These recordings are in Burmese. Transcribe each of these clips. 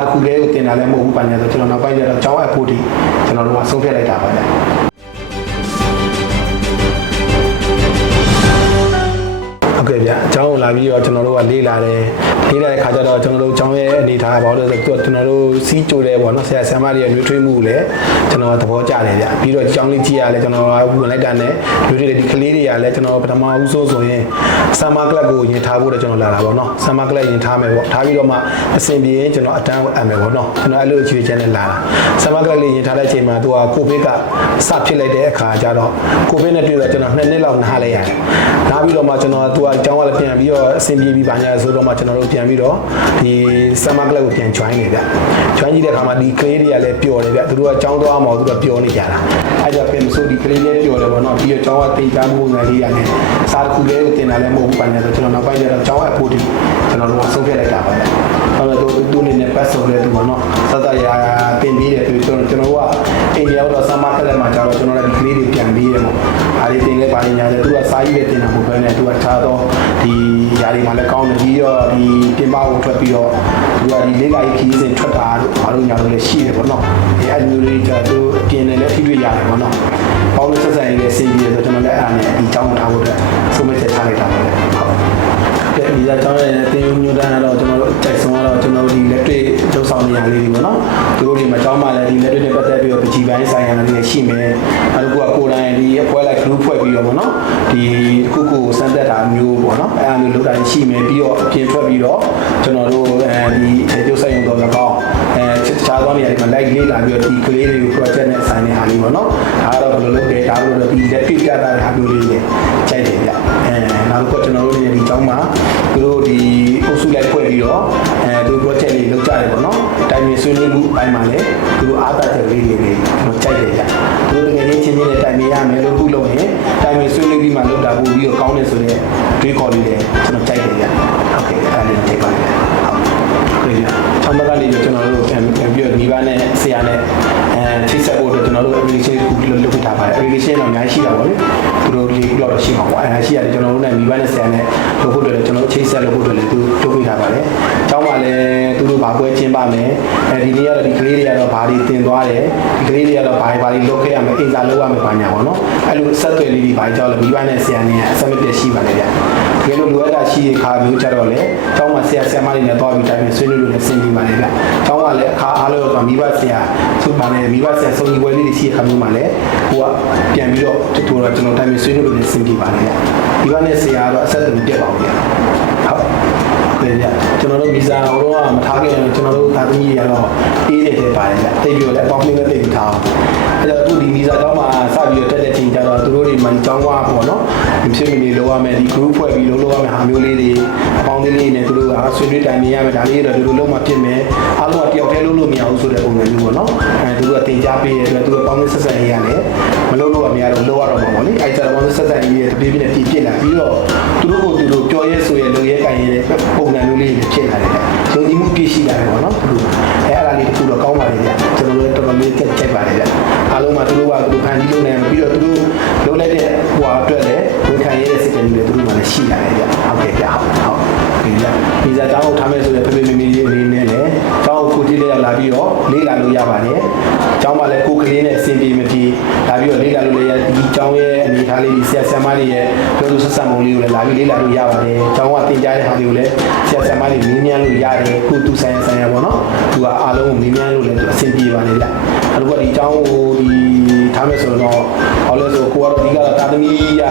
စာတစ်ခုလေးကိုတင်တာလည်းမဟုတ်ဘူးပါညာဆိုကျွန်တော်နောက်ပိုင်းကျတော့ကျောင်းအပ်ဖို့ဒီကျွန်တော်တို့ကဆုံးဖြတ်လိုက်တာပါဗျာဟုတ်ကဲ့ဗျအကြောင်းကိုလာပြီးတော့ကျွန်တော်တို့ကလေးလာတဲ့ခါကျတော့ကျွန်တော်တို့ကျောင်းရဲ့အနေထားပါလို့ဆိုတော့ကျွန်တော်တို့စီးကြိုတယ်ပေါ့နော်ဆရာဆရာမတွေရဲ့နှွေးထွေးမှုကိုလည်းကျွန်တော်သဘောကျတယ်ဗျပြီးတော့ကျောင်းလေးကြီးရလဲကျွန်တော်ဝင်လိုက်တာနဲ့နှွေးထွေးတဲ့ဒီကလေးတွေကလည်းကျွန်တော်ပထမဦးဆုံးဆိုရင်ဆမ်မာကလပ်ကိုရင်ထားဖို့တော့ကျွန်တော်လာတာပေါ့နော်ဆမ်မာကလပ်ရင်ထားမယ်ပေါ့ထားပြီးတော့မှအဆင်ပြေရင်ကျွန်တော်အတန်းအပ်မယ်ပေါ့နော်ကျွန်တော်အဲ့လိုအခြေချမ်းနဲ့လာတာဆမ်မာကလပ်လေးရင်ထားတဲ့အချိန်မှာသူကကိုဗစ်ကစဖြစ်လိုက်တဲ့အခါကျတော့ကိုဗစ်နဲ့တွေ့တော့ကျွန်တော်2နှစ်လောက်နားလိုက်ရတယ်နားပြီးတော့မှကျွန်တော်သူကကျောင်းကလည်းပြန်ပြီးတော့အဆင်ပြေပြီးပါညာဆိုတော့မှကျွန်တော်တို့ပြန်ပြီးတော့ဒီဆမ်မာကလပ်ကိုပြန် join နေဗျ join ကြည့်တဲ့အခါမှာဒီကလေးတွေကလည်းပျော်တယ်ဗျသူတို့ကကျောင်းသွားမှသူတို့ပျော်နေကြတာအဲ့ဒါပြန်ဆိုဒီကလေးလေးပျော်တယ်ပေါ့နော်ပြီးတော့ကျောင်းကတင်ကြားမှုငယ်လေးရတယ်စာတစ်ခုလေးကိုတင်တာလည်းမဟုတ်ဘူးပါညာဆိုကျွန်တော်နောက်ပိုင်းကျတော့ကျောင်းအပ်ဖို့ဒီကျွန်တော်တို့ကဆုံးဖြတ်လိုက်တာပါဗျအဲ့တော့သူနေနဲ့ပတ်စုံလဲသူပေါ့နော်စသရာတင်ပြီးတယ်သူကျွန်တော်တို့ကအိမ်ရောက်တော့ဆမ်မာကလပ်မှာကျတော့ကျွန်တော်လည်းဒီကလေးတွေပြန်ပြီးရပေါ့အားလေးတင်လဲပါညာတယ်သူကစာရေးပဲတင်တာမဟုတ်ဘဲနဲ့သူကထားတော့ဒီຢာတွေမှာလည်းကောင်းတယ်ပြီးတော့ဒီပြင်ပကိုထွက်ပြီးတော့သူကဒီလေးကကြီးခီးစဉ်ထွက်တာဘာလို့ညာလို့လဲရှိတယ်ပေါ့နော်ဒီအမျိုးလေးကျတော့အပြင်နဲ့လည်းထိတွေ့ရတယ်ပေါ့နော်ပေါင်းဆက်ဆံရေးလည်းစီးပြီးတော့ကျွန်တော်လည်းအားနဲ့ဒီကျောင်းထားဖို့အတွက်ဆုံးဖြတ်ချက်ချလိုက်တာပါလေဟုတ်ကဲ့ဒီကျောင်းရဲ့တင်ညွှန်တန်းတော့ကျွန်တော်တို့တိုက်ဆုံးတော့ကျွန်တော်တို့ဒီလက်တွေ့လုံဆောင်နေရလေးတွေပေါ့နော်သူတို့ဒီမှာကျောင်းမှာလည်းဒီလက်တွေ့နဲ့ပတ်သက်ပြီးတော့ပကြီးပိုင်းဆိုင်ရာတွေရှိမယ်အဲ့ဒါကကိုယ်တိုင်ဒီအဖွဲ့လိုက် group ဖွဲ့ပြီးတော့ပေါ့နော်ဒီခုခုစမ်းသပ်တာမျိုးပေါ့နော်အဲ့အမျိုးလုပ်တာရှိမယ်ပြီးတော့အပြင်ထွက်ပြီးတော့ကျွန်တော်တို့ဒီကျုပ်ဆိုင်ရုံတော်လည်းကောင်းခြားသောနေရာတွေမှာ like လေးလာပြီးတော့ဒီကလေးတွေကို project နဲ့ဆိုင်နေဟာလေးပေါ့နော်ဒါကတော့ဘယ်လိုလုပ်လဲဒါလို့တော့ဒီလက်တွေ့ကတာဟာမျိုးလေးတွေကြိုက်တယ်ဗျနောက်တော့ကျွန်တော်တို့ဒီကျောင်းမှာသူတို့ဒီအုပ်စုလိုက်ဖွဲ့ပြီးတော့သူ project လေးလုပ်ကြတယ်ပေါ့နော်တိုင်ပင်ဆွေးနွေးမှုအပိုင်းမှာလည်းသူတို့အားသာချက်လေးတွေကျွန်တော်ကြိုက်တယ်ဗျသူတို့တကယ်ချင်းချင်းနဲ့တိုင်ပင်ရမယ်လို့ခုလုပ်ရင်တိုင်ပင်ဆွေးနွေးပြီးမှလုပ်တာပို့ပြီးတော့ကောင်းတယ်ဆိုတဲ့တွေးခေါ်လေးတွေကျွန်တော်ကြိုက်တယ်ဗျဟုတ်ကဲ့အဲ့ဒါလေးထိပါတယ်ဟုတ်ကဲ့ဗျချမ်းသာလေးကျွန်တော်တို့ပြီးတော့ဒီဘက်နဲ့ဆရာနဲ့ထိစပ်ဖို့အတွက်ကျွန်တော်တို့ application ကိုလုပ်ပေးထားပါတယ် application တော့အများကြီးရှိတာပေါ့လေသူတို့လေးခုတော့ရှိမှာပေါ့အဲ့ဒါရှိရတယ်ကျွန်တော်တို့နဲ့ဒီဘက်နဲ့ဆရာနဲ့လုပ်ဖို့အတွက်ကျွန်တော်တို့ချိတ်ဆက်လုပ်ဖို့အတွက်လည်းသူလုပ်ပေးထားပါတယ်ကျောင်းမှာလည်းသူတို့ဘာပွဲကျင်းပမယ်ဒီနေ့ကတော့ဒီကလေးတွေကတော့ဘာတွေတင်သွားတယ်ဒီကလေးတွေကတော့ဘာတွေလုပ်ခဲ့ရမယ်အိမ်စာလုပ်ရမယ်ဘာညာပေါ့နော်အဲ့လိုဆက်သွယ်လေးတွေဘာကြောက်လဲဒီဘက်နဲ့ဆရာနဲ့အဆက်မပြတ်ရှိပါတယ်ဗျတကယ်လို့လိုအပ်တာရှိတဲ့ခါမျိုးကြတော့လေကျောင်းမှာဆရာဆရာမတွေနဲ့တွားပြီးတိုင်းဆွေးနွေးလို့လည်းဆင်ပြေပါတယ်ဗျကျောင်းကလည်းအခါအားလို့တော့မိဘဆရာသူ့ပါနဲ့မိဘဆရာစုံကြီးပွဲလေးတွေရှိတဲ့ခါမျိုးမှာလည်းဟိုကပြန်ပြီးတော့တူတူတော့ကျွန်တော်တိုင်းဆွေးနွေးလို့လည်းဆင်ပြေပါတယ်ဗျဒီဘက်နဲ့ဆရာကတော့အဆက်အသွယ်ပြတ်ပါဘူးဗျဟုတ်တယ်ဗျကျွန်တော်တို့ဗီဇာတော့မထားခဲ့ရင်ကျွန်တော်တို့သာသမီတွေကတော့အေးနေတယ်ပါတယ်ဗျတိတ်ပြီးတော့လည်းပေါင်းလေးနဲ့တိတ်ပြီးထားအောင်အဲ့တော့အခုဒီဗီဇာတော့မှစပြီးတော့တက်တဲ့ချိန်ကျတော့သူတို့တွေမှကျောင်းကပေါ့နော်ဒီဖြစ်မနေလောက်ရမယ်ဒီ group ဖွဲ့ပြီးလုပ်ရမယ်ဟာမျိုးလေးတွေအပေါင်းလေးလေးနဲ့သူတို့ကဆွေးနွေးတိုင်နေရမယ်ဒါလေးတော့ဒီလိုလုံးမှဖြစ်မယ်အားလုံးကတယောက်တည်းလုပ်လို့မရဘူးဆိုတဲ့ပုံစံမျိုးပေါ့နော်သူတို့ကတင် ကြားပေးတဲ့အတွက်သူတို့ပေါင်းဆက်ဆက်ရေးရတယ်မလုပ်လို့အများတော့လုပ်ရတော့မှာပေါ့လေအဲ့ကျတော့ပေါင်းဆက်ဆက်ရေးရဲ့တပြေးပြေးနဲ့ပြစ်လာပြီးတော့သူတို့ကိုသူတို့ပြောရဲဆိုရဲလုပ်ရဲကန်ရဲတဲ့ပုံစံမျိုးလေးတွေဖြစ်လာတယ်။ဆိုဒီမှုပြည့်ရှိလာတယ်ပေါ့နော်။အဲ့ဒါလေးတခုတော့ကောင်းပါလေဗျ။ကျွန်တော်တို့တော်တော်လေးကြိုက်ပါတယ်ဗျ။အားလုံးကသူတို့ကသူတို့ဖန်တီးလုပ်နေပြီးတော့သူတို့လုပ်လိုက်တဲ့ဟိုအတွက်လည်းဝန်ခံရတဲ့စိတ်ကလေးတွေသူတို့မှလည်းရှိလာတယ်ဗျ။ဟုတ်ကဲ့ဗျ။ဟုတ်ပြီဗျ။ဒီစားတောင်းကိုထားမယ်ဆိုတဲ့ဖေဖေမေမေလေးအနေနဲ့လည်းတောင်းကိုကြည့်လိုက်လာပြီးတော့လေးလာလို့ရပါတယ်။ကျောင်းမှာလည်းကိုကလေးနဲ့အဆင်ပြေမပြေလာပြီးတော့လေးလာလို့လည်းဒီကျောင်းရဲ့အနေထားလေးဆရာဆရာမတွေရဲ့ပြောလို့ဆက်ဆံပုံလေးကိုလည်းလာပြီးလေးလာလို့ရပါတယ်။ကျောင်းကတင်ကြားတဲ့ဟာတွေကိုလည်းဆရာဆရာမတွေမေးမြန်းလို့ရတယ်ခုသူဆိုင်ရပေါ့နော်။သူကအားလုံးကိုမေးမြန်းလို့လည်းအဆင်ပြေပါလေဗျ။အခုကဒီကျောင်းကိုဒီထားမယ်ဆိုတော့ဟောလဲဆိုကိုကတော့ဒီကတော့တာသမီရ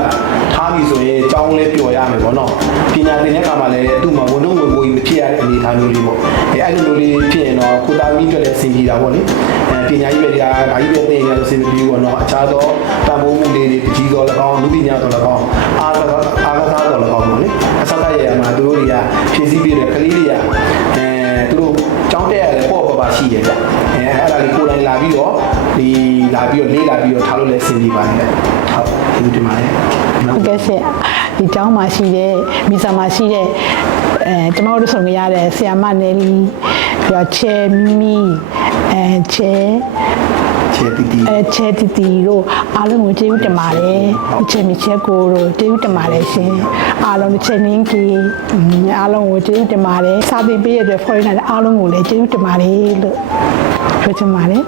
ထားပြီဆိုရင်ကျောင်းလေးပျော်ရမယ်ပေါ့နော်။ပညာသင်တဲ့အခါမှာလည်းသူ့မှာဝန်တော့ဝင်ပိုးမဖြစ်ရတဲ့အနေအထားမျိုးလေးပေါ့။အဲ့လိုမျိုးလေးဖြစ်ရင်တော့ကိုသားမီးအတွက်လည်းအဆင်ပြေတာပေါ့လေ။ပညာရေးပဲဒါကြီးပဲသင်ရလို့အဆင်ပြေပေါ့နော်။အခြားသောတန်ဖိုးမှုလေးတွေပကြီးတော်၎င်းလူပညာတော်၎င်းအားကစားတော်၎င်းပေါ့လေ။အစရရမှာသူတို့တွေကဖြည့်ဆည်းပေးတဲ့ကလေးတွေကသူတို့ကျောင်းတက်ရတယ်ပေါ့ပါရှိရကြအဲ့ဒါလေးကိုယ်တိုင်လာပြီးတော့ဒီလာပြီးတော့လေးလာပြီးတော့ထားလို့လည်းအဆင်ပြေပါတယ်ဟုတ်ဒီမှာလေဟုတ်ကဲ့ဆရာဒီကျောင်းမှာရှိတဲ့မိစာမှာရှိတဲ့ကျွန်တော်တို့ဆောင်ရတဲ့ဆရာမနယ်လီပြီးတော့ချဲမီချဲ ချေတီတီ ချဲတီတီတို့အားလုံးကိုကျေးဇူးတင်ပါတယ်ချဲမီချဲကိုတို့ကျေးဇူးတင်ပါတယ်ရှင်အားလုံးချဲမင်းကြီးအားလုံးကိုကျေးဇူးတင်ပါတယ်စာသင်ပေးရတဲ့ foreigner အားလုံးကိုလည်းကျေးဇူးတင်ပါတယ်လို့ပြောချင်ပါတယ်